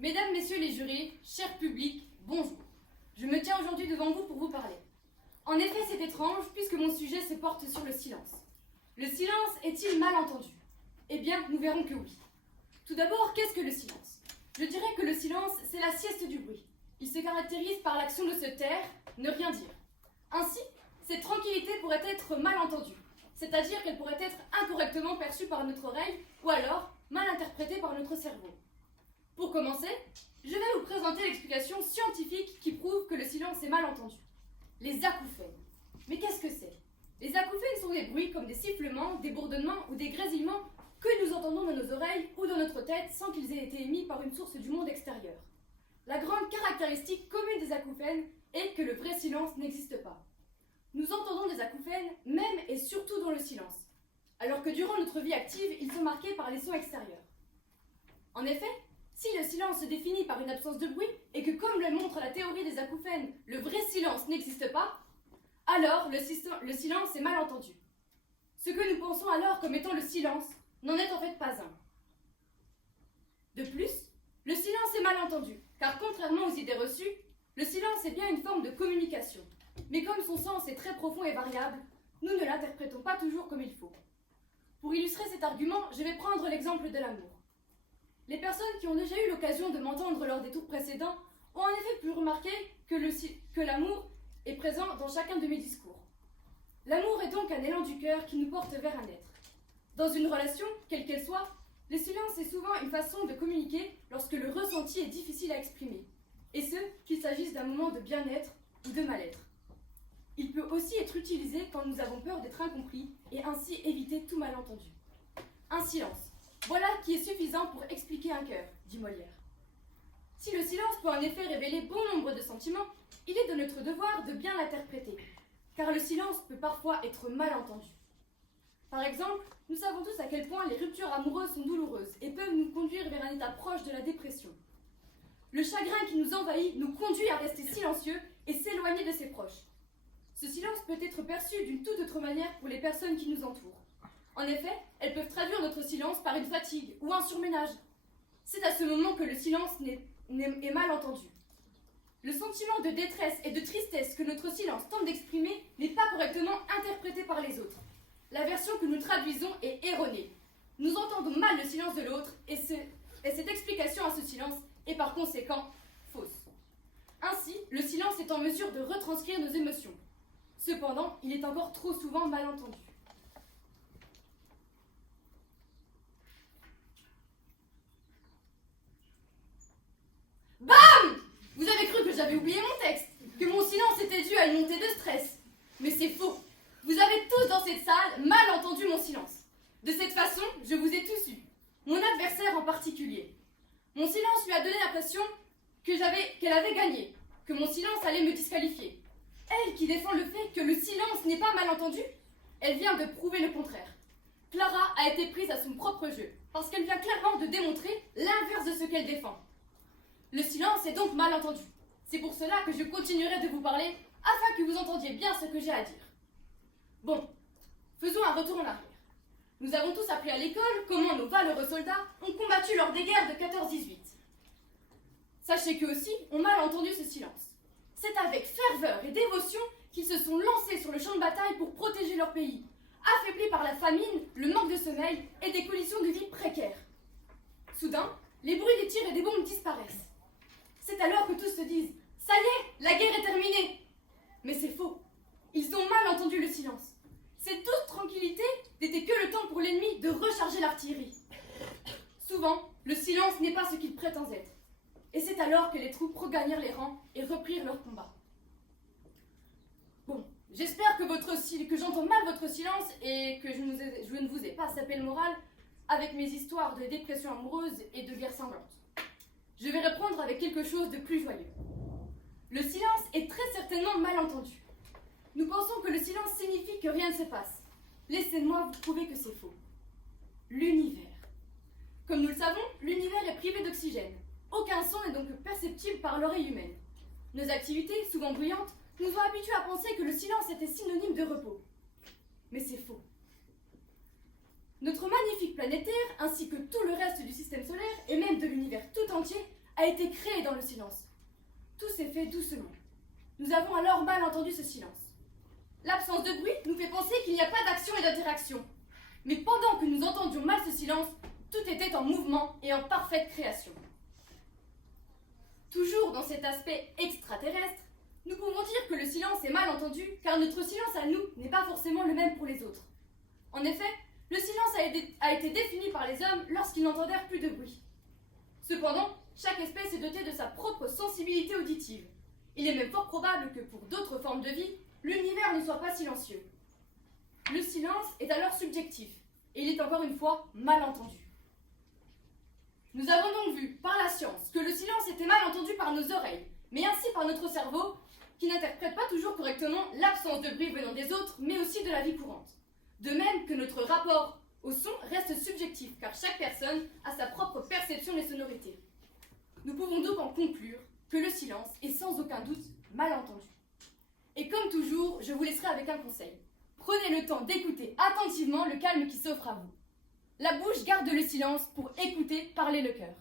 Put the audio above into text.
Mesdames, Messieurs les jurés, cher public, bonjour. Je me tiens aujourd'hui devant vous pour vous parler. En effet, c'est étrange puisque mon sujet se porte sur le silence. Le silence est-il mal entendu? Eh bien, nous verrons que oui. Tout d'abord, qu'est-ce que le silence? Je dirais que le silence, c'est la sieste du bruit. Il se caractérise par l'action de se taire, ne rien dire. Ainsi, cette tranquillité pourrait être mal entendue, c'est-à-dire qu'elle pourrait être incorrectement perçue par notre oreille ou alors mal interprétée par notre cerveau. Pour commencer, je vais vous présenter l'explication scientifique qui prouve que le silence est mal entendu. Les acouphènes. Mais qu'est-ce que c'est? Les acouphènes sont des bruits comme des sifflements, des bourdonnements ou des grésillements que nous entendons dans nos oreilles ou dans notre tête sans qu'ils aient été émis par une source du monde extérieur. La grande caractéristique commune des acouphènes est que le vrai silence n'existe pas. Nous entendons des acouphènes même et surtout dans le silence, alors que durant notre vie active, ils sont marqués par les sons extérieurs. En effet, si le silence se définit par une absence de bruit et que, comme le montre la théorie des acouphènes, le vrai silence n'existe pas, alors le silence est mal entendu. Ce que nous pensons alors comme étant le silence n'en est en fait pas un. De plus, le silence est mal entendu, car contrairement aux idées reçues, le silence est bien une forme de communication. Mais comme son sens est très profond et variable, nous ne l'interprétons pas toujours comme il faut. Pour illustrer cet argument, je vais prendre l'exemple de l'amour. Les personnes qui ont déjà eu l'occasion de m'entendre lors des tours précédents ont en effet pu remarquer que l'amour est présent dans chacun de mes discours. L'amour est donc un élan du cœur qui nous porte vers un être. Dans une relation, quelle qu'elle soit, le silence est souvent une façon de communiquer lorsque le ressenti est difficile à exprimer, et ce, qu'il s'agisse d'un moment de bien-être ou de mal-être. Il peut aussi être utilisé quand nous avons peur d'être incompris et ainsi éviter tout malentendu. Un silence. Voilà qui est suffisant pour expliquer un cœur, dit Molière. Si le silence peut en effet révéler bon nombre de sentiments, il est de notre devoir de bien l'interpréter, car le silence peut parfois être mal entendu. Par exemple, nous savons tous à quel point les ruptures amoureuses sont douloureuses et peuvent nous conduire vers un état proche de la dépression. Le chagrin qui nous envahit nous conduit à rester silencieux et s'éloigner de ses proches. Ce silence peut être perçu d'une toute autre manière pour les personnes qui nous entourent. En effet, elles peuvent traduire notre silence par une fatigue ou un surménage. C'est à ce moment que le silence est mal entendu. Le sentiment de détresse et de tristesse que notre silence tente d'exprimer n'est pas correctement interprété par les autres. La version que nous traduisons est erronée. Nous entendons mal le silence de l'autre et cette explication à ce silence est par conséquent fausse. Ainsi, le silence est en mesure de retranscrire nos émotions. Cependant, il est encore trop souvent mal entendu. Vous avez cru que j'avais oublié mon texte, que mon silence était dû à une montée de stress. Mais c'est faux. Vous avez tous dans cette salle mal entendu mon silence. De cette façon, je vous ai tous eu. Mon adversaire en particulier. Mon silence lui a donné l'impression qu'elle avait gagné, que mon silence allait me disqualifier. Elle qui défend le fait que le silence n'est pas mal entendu, elle vient de prouver le contraire. Clara a été prise à son propre jeu, parce qu'elle vient clairement de démontrer l'inverse de ce qu'elle défend. Le silence est donc mal entendu. C'est pour cela que je continuerai de vous parler, afin que vous entendiez bien ce que j'ai à dire. Bon, faisons un retour en arrière. Nous avons tous appris à l'école comment nos valeureux soldats ont combattu lors des guerres de 14-18. Sachez qu'eux aussi ont mal entendu ce silence. C'est avec ferveur et dévotion qu'ils se sont lancés sur le champ de bataille pour protéger leur pays, affaiblis par la famine, le manque de sommeil et des conditions de vie précaires. Soudain, les bruits des tirs et des bombes disparaissent. C'est alors que tous se disent « Ça y est, la guerre est terminée !» Mais c'est faux. Ils ont mal entendu le silence. Cette toute tranquillité n'était que le temps pour l'ennemi de recharger l'artillerie. Souvent, le silence n'est pas ce qu'il prétend être. Et c'est alors que les troupes regagnèrent les rangs et reprirent leur combat. Bon, j'espère que j'entends mal votre silence et que je ne vous ai pas sapé le moral avec mes histoires de dépression amoureuse et de guerre sanglante. Je vais reprendre avec quelque chose de plus joyeux. Le silence est très certainement mal entendu. Nous pensons que le silence signifie que rien ne se passe. Laissez-moi vous prouver que c'est faux. L'univers. Comme nous le savons, l'univers est privé d'oxygène. Aucun son n'est donc perceptible par l'oreille humaine. Nos activités, souvent bruyantes, nous ont habitués à penser que le silence était synonyme de repos. Mais c'est faux. Notre magnifique planétaire, ainsi que tout le reste du système solaire, et même de l'univers tout entier, a été créé dans le silence. Tout s'est fait doucement. Nous avons alors mal entendu ce silence. L'absence de bruit nous fait penser qu'il n'y a pas d'action et d'interaction. Mais pendant que nous entendions mal ce silence, tout était en mouvement et en parfaite création. Toujours dans cet aspect extraterrestre, nous pouvons dire que le silence est mal entendu car notre silence à nous n'est pas forcément le même pour les autres. En effet, le silence a été défini par les hommes lorsqu'ils n'entendèrent plus de bruit. Cependant, chaque espèce est dotée de sa propre sensibilité auditive. Il est même fort probable que pour d'autres formes de vie, l'univers ne soit pas silencieux. Le silence est alors subjectif, et il est encore une fois mal entendu. Nous avons donc vu, par la science, que le silence était mal entendu par nos oreilles, mais ainsi par notre cerveau, qui n'interprète pas toujours correctement l'absence de bruit venant des autres, mais aussi de la vie courante. De même que notre rapport au son reste subjectif, car chaque personne a sa propre perception des sonorités. Nous pouvons donc en conclure que le silence est sans aucun doute mal entendu. Et comme toujours, je vous laisserai avec un conseil. Prenez le temps d'écouter attentivement le calme qui s'offre à vous. La bouche garde le silence pour écouter parler le cœur.